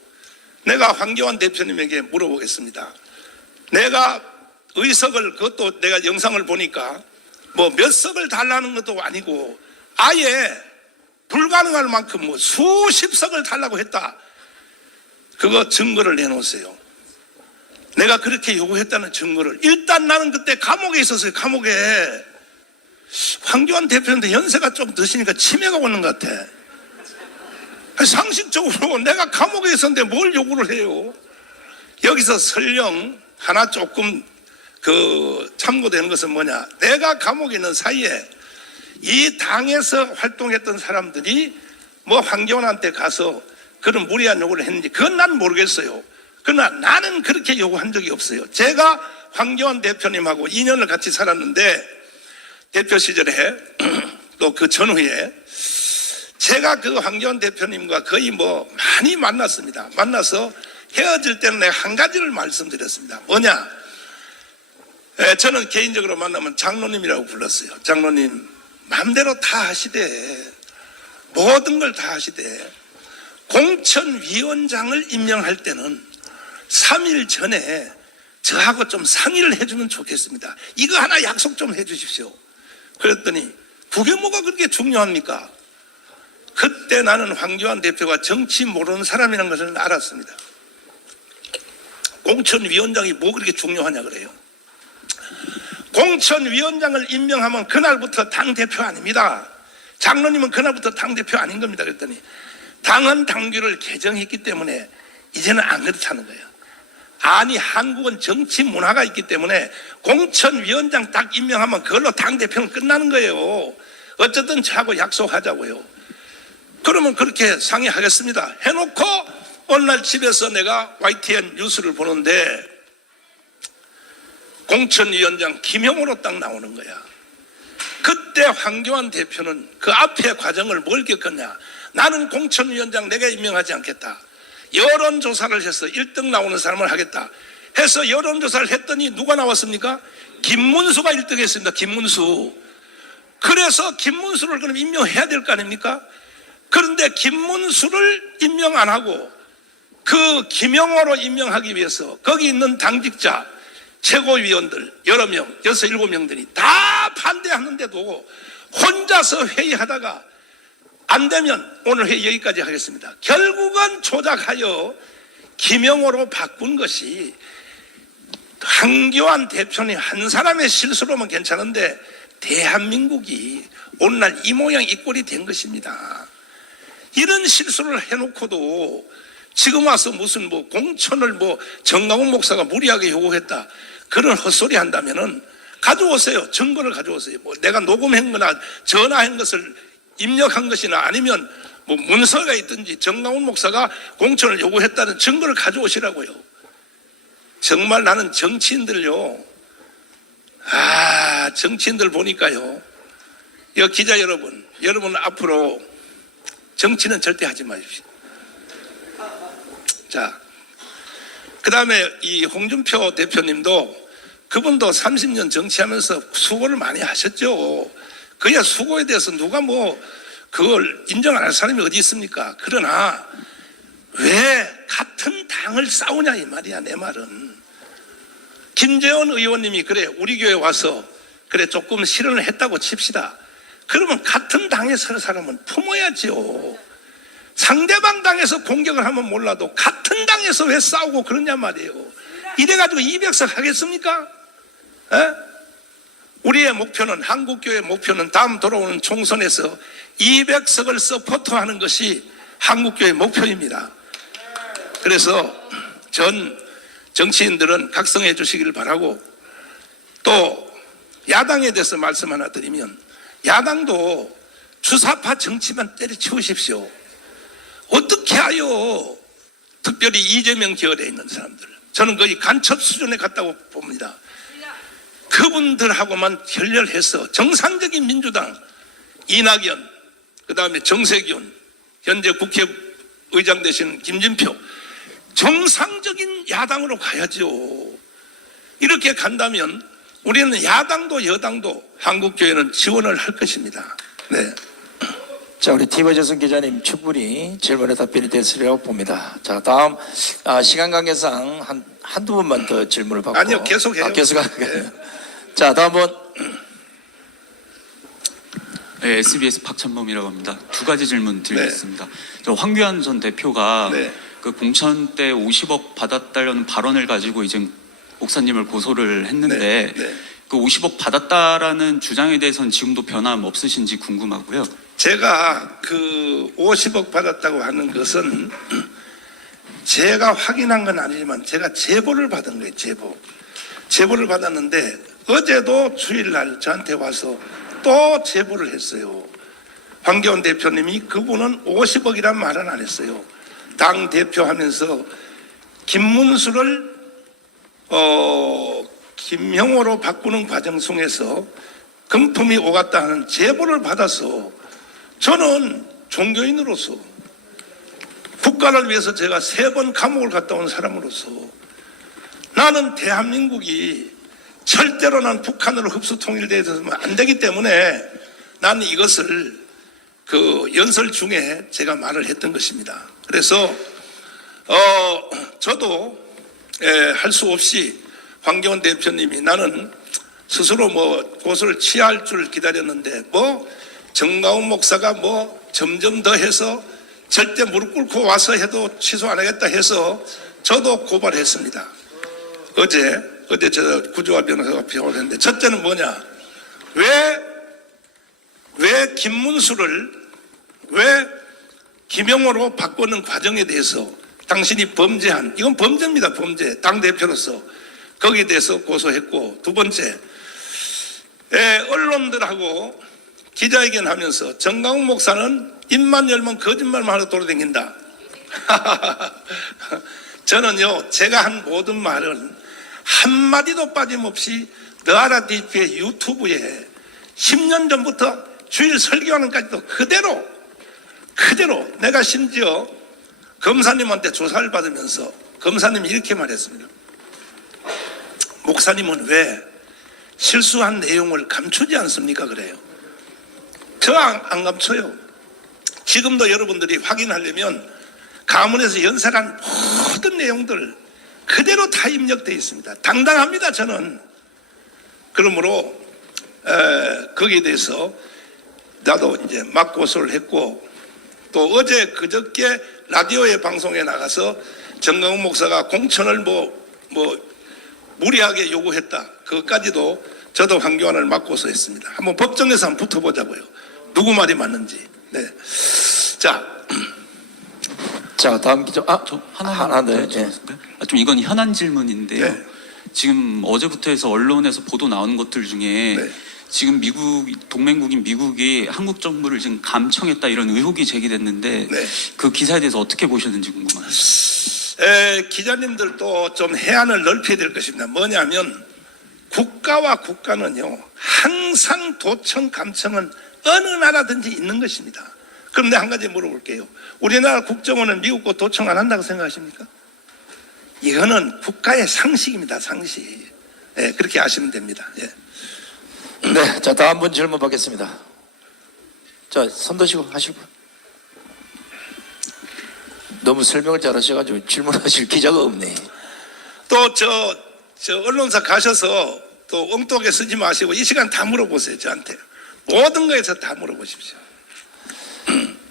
내가 황교안 대표님에게 물어보겠습니다. 내가 의석을 그것도 내가 영상을 보니까 뭐 몇 석을 달라는 것도 아니고 아예 불가능할 만큼 뭐 수십 석을 달라고 했다. 그거 증거를 내놓으세요. 내가 그렇게 요구했다는 증거를. 일단 나는 그때 감옥에 있었어요. 감옥에. 황교안 대표한테 연세가 좀 드시니까 치매가 오는 것 같아. 상식적으로 내가 감옥에 있었는데 뭘 요구를 해요. 여기서 설령 하나 조금 참고되는 것은 뭐냐. 내가 감옥에 있는 사이에 이 당에서 활동했던 사람들이 뭐 황교안한테 가서 그런 무리한 요구를 했는지 그건 난 모르겠어요. 그러나 나는 그렇게 요구한 적이 없어요. 제가 황교안 대표님하고 2년을 같이 살았는데 대표 시절에 또 그 전후에 제가 그 황교안 대표님과 거의 뭐 많이 만났습니다. 만나서 헤어질 때는 내가 한 가지를 말씀드렸습니다. 뭐냐? 저는 개인적으로 만나면 장로님이라고 불렀어요. 장로님 마음대로 다 하시되 모든 걸 다 하시되 공천위원장을 임명할 때는 3일 전에 저하고 좀 상의를 해주면 좋겠습니다. 이거 하나 약속 좀 해주십시오. 그랬더니 그게 뭐가 그렇게 중요합니까? 그때 나는 황교안 대표가 정치 모르는 사람이라는 것을 알았습니다. 공천위원장이 뭐 그렇게 중요하냐 그래요. 공천위원장을 임명하면 그날부터 당대표 아닙니다. 장로님은 그날부터 당대표 아닌 겁니다. 그랬더니 당헌 당규를 개정했기 때문에 이제는 안 그렇다는 거예요. 아니 한국은 정치 문화가 있기 때문에 공천위원장 딱 임명하면 그걸로 당대표는 끝나는 거예요. 어쨌든 저하고 약속하자고요. 그러면 그렇게 상의하겠습니다 해놓고 어느 날 집에서 내가 YTN 뉴스를 보는데 공천위원장 김영호로 딱 나오는 거야. 그때 황교안 대표는 그 앞에 과정을 뭘 겪었냐. 나는 공천위원장 내가 임명하지 않겠다. 여론조사를 해서 1등 나오는 사람을 하겠다 해서 여론조사를 했더니 누가 나왔습니까? 김문수가 1등 했습니다. 김문수. 그래서 김문수를 그럼 임명해야 될 거 아닙니까? 그런데 김문수를 임명 안 하고 그 김영호로 임명하기 위해서 거기 있는 당직자 최고위원들 여러 명 6, 7명들이 다 반대하는데도 혼자서 회의하다가 안 되면 오늘 회의 여기까지 하겠습니다. 결국은 조작하여 김영호로 바꾼 것이 황교안 대표님 한 사람의 실수로면 괜찮은데 대한민국이 오늘날 이 모양 이 꼴이 된 것입니다. 이런 실수를 해놓고도 지금 와서 무슨 뭐 공천을 뭐 정강훈 목사가 무리하게 요구했다 그런 헛소리 한다면은 가져오세요. 증거를 가져오세요. 뭐 내가 녹음한 거나 전화한 것을 입력한 것이나 아니면 뭐 문서가 있든지 정강훈 목사가 공천을 요구했다는 증거를 가져오시라고요. 정말 나는 정치인들요. 정치인들 보니까요. 이 기자 여러분 앞으로 정치는 절대 하지 마십시오. 자, 그 다음에 이 홍준표 대표님도 그분도 30년 정치하면서 수고를 많이 하셨죠. 그야 수고에 대해서 누가 뭐 그걸 인정 안 할 사람이 어디 있습니까? 그러나 왜 같은 당을 싸우냐 이 말이야. 내 말은 김재원 의원님이 그래 우리 교회 와서 그래 조금 실언을 했다고 칩시다. 그러면 같은 당에 설 사람은 품어야지요. 상대방 당에서 공격을 하면 몰라도 같은 당에서 왜 싸우고 그러냐 말이에요. 이래가지고 200석 하겠습니까? 에? 우리의 목표는, 한국교회의 목표는 다음 돌아오는 총선에서 200석을 서포트하는 것이 한국교회의 목표입니다. 그래서 전 정치인들은 각성해 주시기를 바라고, 또 야당에 대해서 말씀 하나 드리면, 야당도 주사파 정치만 때려치우십시오. 어떻게 하여 특별히 이재명 계열에 있는 사람들, 저는 거의 간첩 수준에 갔다고 봅니다. 그분들하고만 결렬해서 정상적인 민주당, 이낙연, 그 다음에 정세균, 현재 국회의장 되신 김진표, 정상적인 야당으로 가야죠. 이렇게 간다면 우리는 야당도 여당도 한국교회는 지원을 할 것입니다. 네. 자, 우리 티버저슨 기자님 충분히 질문에 답변이 됐으리라고 봅니다. 자, 다음 시간 관계상 한두 번만 더 질문을 받고. 아니요, 계속해요. 계속 할까요? 자, 다음은 네, SBS 박찬범이라고 합니다. 두 가지 질문 드리겠습니다. 저 황교안 전 대표가 네. 그 공천 때 50억 받았다는 발언을 가지고 이제 목사님을 고소를 했는데 네. 그 50억 받았다라는 주장에 대해서는 지금도 변함 없으신지 궁금하고요. 제가 그 50억 받았다고 하는 것은 제가 확인한 건 아니지만 제가 제보를 받은 거예요. 제보를 받았는데 어제도 주일날 저한테 와서 또 제보를 했어요. 황교안 대표님이 그분은 50억이란 말은 안 했어요. 당 대표 하면서 김문수를 김형호로 바꾸는 과정 속에서 금품이 오갔다 하는 제보를 받아서 저는 종교인으로서 국가를 위해서 제가 3번 감옥을 갔다 온 사람으로서 나는 대한민국이 절대로 난 북한으로 흡수 통일되어서는 안 되기 때문에 나는 이것을 그 연설 중에 제가 말을 했던 것입니다. 그래서 저도 할 수 없이 황교안 대표님이 나는 스스로 뭐 고소를 취할 줄 기다렸는데 뭐 정가운 목사가 뭐 점점 더 해서 절대 무릎 꿇고 와서 해도 취소 안 하겠다 해서 저도 고발했습니다. 어제 저 구조화 변호사가 비용을 했는데 첫째는 뭐냐, 왜 김문수를 왜 김영호로 바꾸는 과정에 대해서 당신이 범죄한, 이건 범죄입니다. 범죄. 당대표로서 거기에 대해서 고소했고, 두 번째, 언론들하고 기자회견 하면서 정강훈 목사는 입만 열면 거짓말만 하고 돌아다닌다. 저는요, 제가 한 모든 말은 한마디도 빠짐없이 너아라 TV의 유튜브에 10년 전부터 주일 설교하는 까지도 그대로 내가 심지어 검사님한테 조사를 받으면서 검사님이 이렇게 말했습니다. 목사님은 왜 실수한 내용을 감추지 않습니까? 그래요. 저 안 감춰요. 지금도 여러분들이 확인하려면 가문에서 연설한 모든 내용들 그대로 다 입력되어 있습니다. 당당합니다. 저는. 그러므로 거기에 대해서 나도 이제 맞고소를 했고, 또 어제 그저께 라디오의 방송에 나가서 정강훈 목사가 공천을 뭐 무리하게 요구했다. 그것까지도 저도 황교안을 맞고소했습니다. 한번 법정에서 한번 붙어보자고요. 누구 말이 맞는지. 네. 자, 다음 기자. 저 하나, 하나 네. 좀 이건 현안 질문인데요. 네. 지금 어제부터 해서 언론에서 보도 나오는 것들 중에 네. 지금 동맹국인 미국이 한국 정부를 지금 감청했다 이런 의혹이 제기됐는데 네. 그 기사에 대해서 어떻게 보셨는지 궁금합니다. 기자님들도 좀 해안을 넓혀야 될 것입니다. 뭐냐면 국가와 국가는요, 항상 도청, 감청은 어느 나라든지 있는 것입니다. 그럼 내가 한 가지 물어볼게요. 우리나라 국정원은 미국 거 도청 안 한다고 생각하십니까? 이거는 국가의 상식입니다. 상식. 예, 그렇게 아시면 됩니다. 예. 네, 자 다음 분 질문 받겠습니다. 자, 손 드시고 하시고. 너무 설명을 잘하셔가지고 질문하실 기자가 없네. 또 저 언론사 가셔서 또 엉뚱하게 쓰지 마시고 이 시간 다 물어보세요. 저한테. 모든 거에서 다 물어보십시오.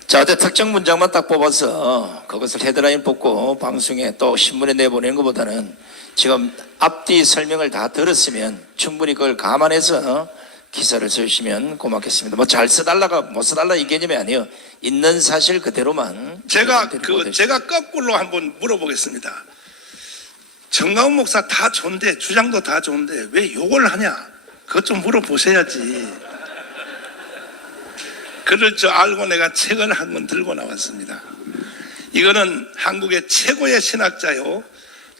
자, 특정 문장만 딱 뽑아서 그것을 헤드라인 뽑고 방송에 또 신문에 내보내는 것보다는 지금 앞뒤 설명을 다 들었으면 충분히 그걸 감안해서 기사를 써주시면 고맙겠습니다. 뭐 잘 써달라가 못 써달라 이 개념이 아니에요. 있는 사실 그대로만. 제가 드리고 제가 거꾸로 한번 물어보겠습니다. 정강훈 목사 다 좋은데 주장도 다 좋은데 왜 욕을 하냐? 그것 좀 물어보셔야지. 그럴 줄 알고 내가 책을 한 권 들고 나왔습니다. 이거는 한국의 최고의 신학자요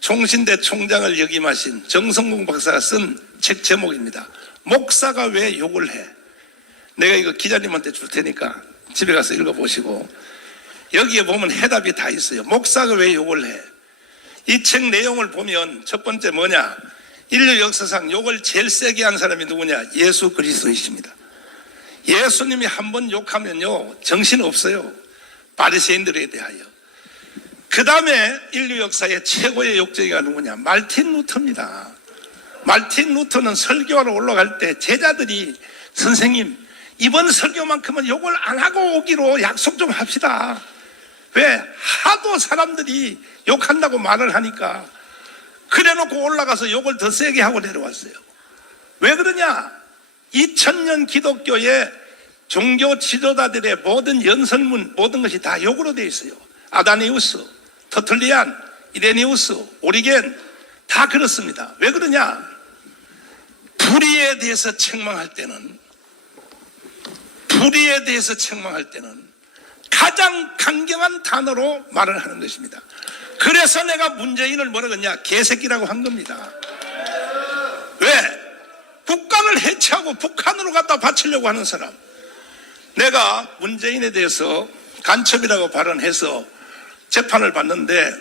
총신대 총장을 역임하신 정성공 박사가 쓴 책 제목입니다. 목사가 왜 욕을 해? 내가 이거 기자님한테 줄 테니까 집에 가서 읽어보시고 여기에 보면 해답이 다 있어요. 목사가 왜 욕을 해? 이 책 내용을 보면 첫 번째 뭐냐? 인류 역사상 욕을 제일 세게 한 사람이 누구냐? 예수 그리스도이십니다. 예수님이 한번 욕하면요 정신 없어요. 바리새인들에 대하여. 그 다음에 인류 역사의 최고의 욕쟁이가 누구냐? 말틴 루터입니다. 말틴 루터는 설교하러 올라갈 때 제자들이 선생님 이번 설교만큼은 욕을 안 하고 오기로 약속 좀 합시다. 왜? 하도 사람들이 욕한다고 말을 하니까 그래놓고 올라가서 욕을 더 세게 하고 내려왔어요. 왜 그러냐? 2000년 기독교의 종교 지도자들의 모든 연설문 모든 것이 다 욕으로 되어 있어요. 아다니우스, 터툴리안, 이레니우스, 오리겐 다 그렇습니다. 왜 그러냐? 불의에 대해서 책망할 때는 가장 강경한 단어로 말을 하는 것입니다. 그래서 내가 문재인을 뭐라 그러냐? 개새끼라고 한 겁니다. 왜? 북한을 해체하고 북한으로 갖다 바치려고 하는 사람. 내가 문재인에 대해서 간첩이라고 발언해서 재판을 받는데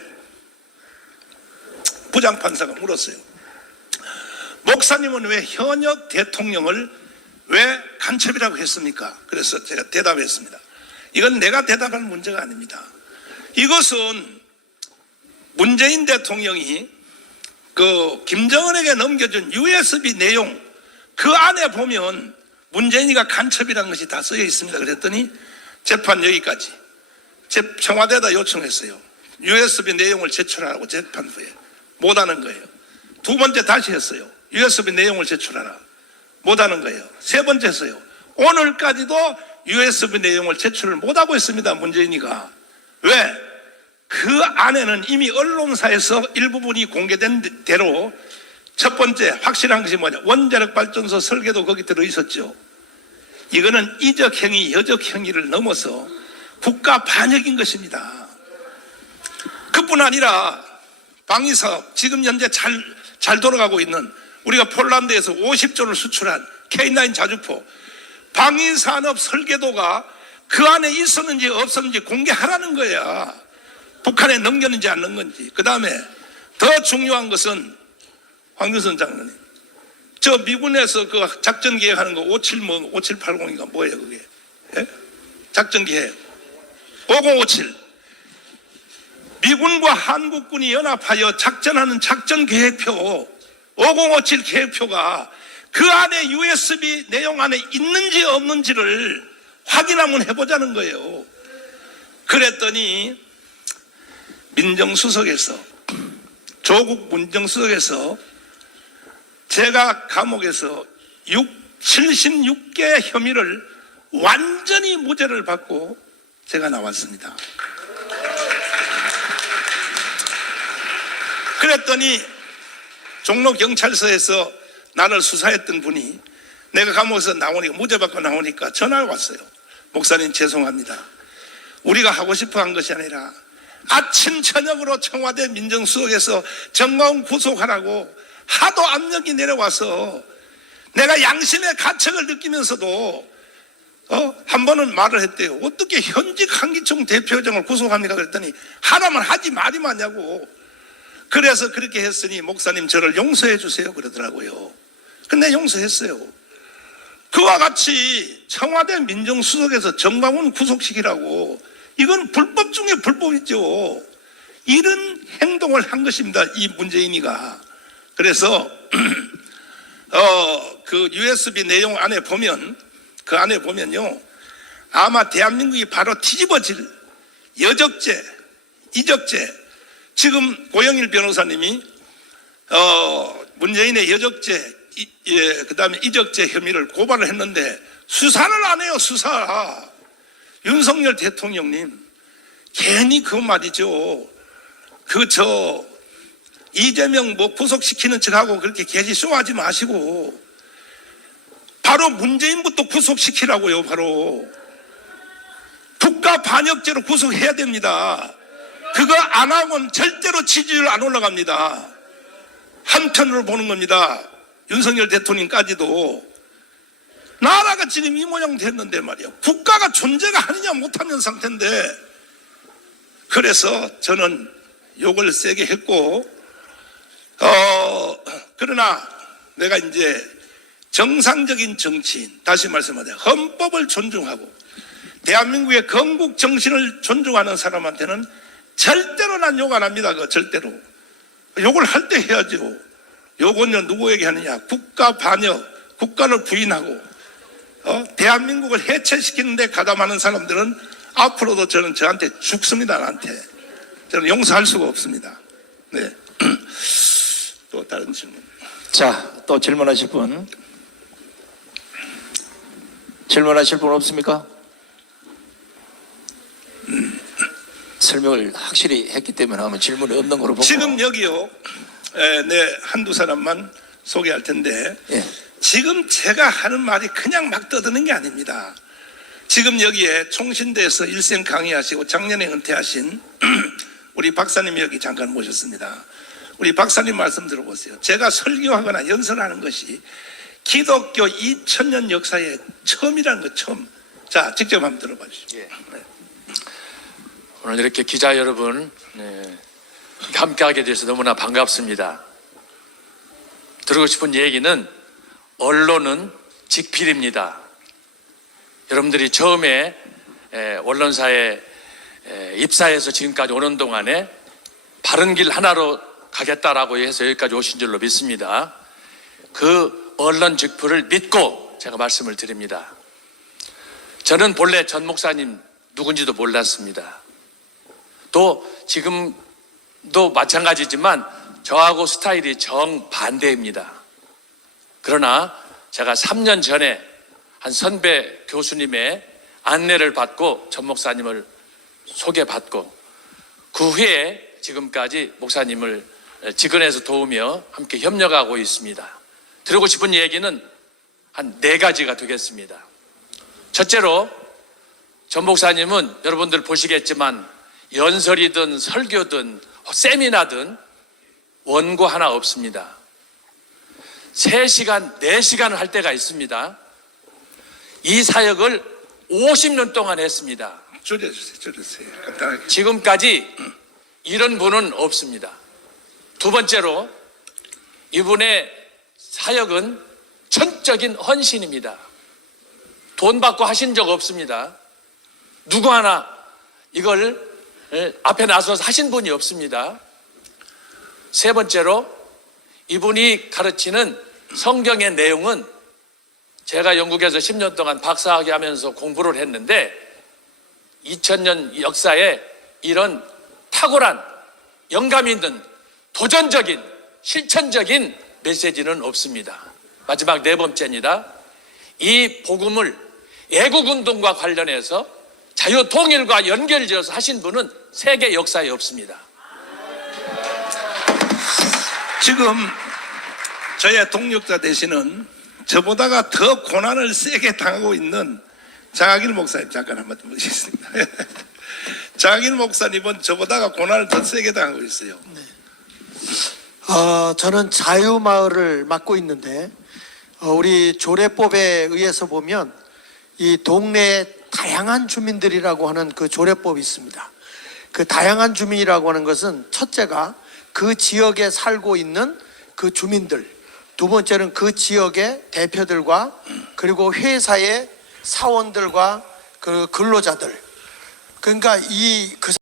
부장판사가 물었어요. 목사님은 왜 현역 대통령을 왜 간첩이라고 했습니까? 그래서 제가 대답했습니다. 이건 내가 대답할 문제가 아닙니다. 이것은 문재인 대통령이 그 김정은에게 넘겨준 USB 내용 그 안에 보면 문재인이가 간첩이라는 것이 다 쓰여 있습니다. 그랬더니 재판 여기까지 청와대에다 요청했어요. USB 내용을 제출하라고 재판 후에 못하는 거예요. 두 번째 다시 했어요. USB 내용을 제출하라. 못하는 거예요. 세 번째 했어요. 오늘까지도 USB 내용을 제출을 못하고 있습니다. 문재인이가. 왜? 그 안에는 이미 언론사에서 일부분이 공개된 대로 첫 번째 확실한 것이 뭐냐? 원자력 발전소 설계도 거기 들어있었죠. 이거는 이적행위, 여적행위를 넘어서 국가 반역인 것입니다. 그뿐 아니라 방위사업 지금 현재 잘 돌아가고 있는 우리가 폴란드에서 50조를 수출한 K9 자주포 방위산업 설계도가 그 안에 있었는지 없었는지 공개하라는 거야. 북한에 넘겼는지 안 넘겼는지. 그 다음에 더 중요한 것은 황교선 장로님, 저 미군에서 그 작전 계획하는 거 5780인가 뭐예요 그게? 예? 작전 계획 5057. 미군과 한국군이 연합하여 작전하는 작전 계획표 5057 계획표가 그 안에 USB 내용 안에 있는지 없는지를 확인 한번 해보자는 거예요. 그랬더니 민정수석에서 조국 민정수석에서 제가 감옥에서 76개 혐의를 완전히 무죄를 받고 제가 나왔습니다. 그랬더니 종로경찰서에서 나를 수사했던 분이 내가 감옥에서 나오니까 무죄 받고 나오니까 전화가 왔어요. 목사님 죄송합니다. 우리가 하고 싶어 한 것이 아니라 아침 저녁으로 청와대 민정수석에서 정강훈 구속하라고 하도 압력이 내려와서 내가 양심의 가책을 느끼면서도 한 번은 말을 했대요. 어떻게 현직 한기총 대표장을 구속합니까? 그랬더니 하라면 하지 말이 많냐고. 그래서 그렇게 했으니 목사님 저를 용서해 주세요 그러더라고요. 근데 용서했어요. 그와 같이 청와대 민정수석에서 정광훈 구속시키라고, 이건 불법 중에 불법이죠. 이런 행동을 한 것입니다, 이 문재인이가. 그래서 그 USB 내용 안에 보면, 그 안에 보면요, 아마 대한민국이 바로 뒤집어질 여적죄, 이적죄, 지금 고영일 변호사님이 문재인의 여적죄, 그다음에 이적죄 혐의를 고발을 했는데 수사를 안 해요. 수사. 윤석열 대통령님 괜히 그 말이죠. 이재명 뭐 구속시키는 척하고 그렇게 개지쇼하지 마시고 바로 문재인부터 구속시키라고요. 바로 국가 반역죄로 구속해야 됩니다. 그거 안 하고는 절대로 지지율 안 올라갑니다. 한편으로 보는 겁니다. 윤석열 대통령까지도. 나라가 지금 이 모양 됐는데 말이야. 국가가 존재가 하느냐 못하는 상태인데. 그래서 저는 욕을 세게 했고, 그러나 내가 이제 정상적인 정치인, 다시 말씀하자, 헌법을 존중하고 대한민국의 건국 정신을 존중하는 사람한테는 절대로 난 욕 안 합니다. 절대로. 욕을 할 때 해야죠. 욕은요 누구에게 하느냐? 국가 반역, 국가를 부인하고 대한민국을 해체시키는 데 가담하는 사람들은 앞으로도 저는 저한테 죽습니다. 나한테. 저는 용서할 수가 없습니다. 네. 또 다른 질문. 자, 또 질문하실 분? 질문하실 분 없습니까? 설명을 확실히 했기 때문에 아마 질문이 없는 걸로 보고. 지금 여기요, 네, 한두 사람만 소개할 텐데, 예. 지금 제가 하는 말이 그냥 막 떠드는 게 아닙니다. 지금 여기에 총신대에서 일생 강의하시고 작년에 은퇴하신 우리 박사님 여기 잠깐 모셨습니다. 우리 박사님 말씀 들어보세요. 제가 설교하거나 연설하는 것이 기독교 2000년 역사에 처음이라는 거, 처음. 자, 직접 한번 들어봐 주시죠. 예. 오늘 이렇게 기자 여러분 함께하게 돼서 너무나 반갑습니다. 드리고 싶은 얘기는 언론은 직필입니다. 여러분들이 처음에 언론사에 입사해서 지금까지 오는 동안에 바른 길 하나로 가겠다라고 해서 여기까지 오신 줄로 믿습니다. 그 언론 직필을 믿고 제가 말씀을 드립니다. 저는 본래 전 목사님 누군지도 몰랐습니다. 또 지금도 마찬가지지만 저하고 스타일이 정반대입니다. 그러나 제가 3년 전에 한 선배 교수님의 안내를 받고 전 목사님을 소개받고 그 후에 지금까지 목사님을 직원에서 도우며 함께 협력하고 있습니다. 드리고 싶은 얘기는 한 4가지가 되겠습니다. 첫째로 전 목사님은 여러분들 보시겠지만 연설이든 설교든 세미나든 원고 하나 없습니다. 3시간, 4시간을 할 때가 있습니다. 이 사역을 50년 동안 했습니다. 줄여주세요. 간단하게. 지금까지 이런 분은 없습니다. 두 번째로 이분의 사역은 전적인 헌신입니다. 돈 받고 하신 적 없습니다. 누구 하나 이걸 앞에 나서서 하신 분이 없습니다. 세 번째로 이분이 가르치는 성경의 내용은 제가 영국에서 10년 동안 박사학위 하면서 공부를 했는데 2000년 역사에 이런 탁월한 영감 있는 도전적인 실천적인 메시지는 없습니다. 마지막 4번째입니다. 이 복음을 애국운동과 관련해서 자유통일과 연결지어서 하신 분은 세계 역사에 없습니다. 지금 저의 동력자 되시는 저보다가 더 고난을 세게 당하고 있는 장학일 목사님 잠깐 한번 모시겠습니다. 장학일 목사님은 저보다가 고난을 더 세게 당하고 있어요. 저는 자유마을을 맡고 있는데 우리 조례법에 의해서 보면 이 동네에 다양한 주민들이라고 하는 그 조례법이 있습니다. 그 다양한 주민이라고 하는 것은 첫째가 그 지역에 살고 있는 그 주민들, 두 번째는 그 지역의 대표들과 그리고 회사의 사원들과 그 근로자들. 그러니까 그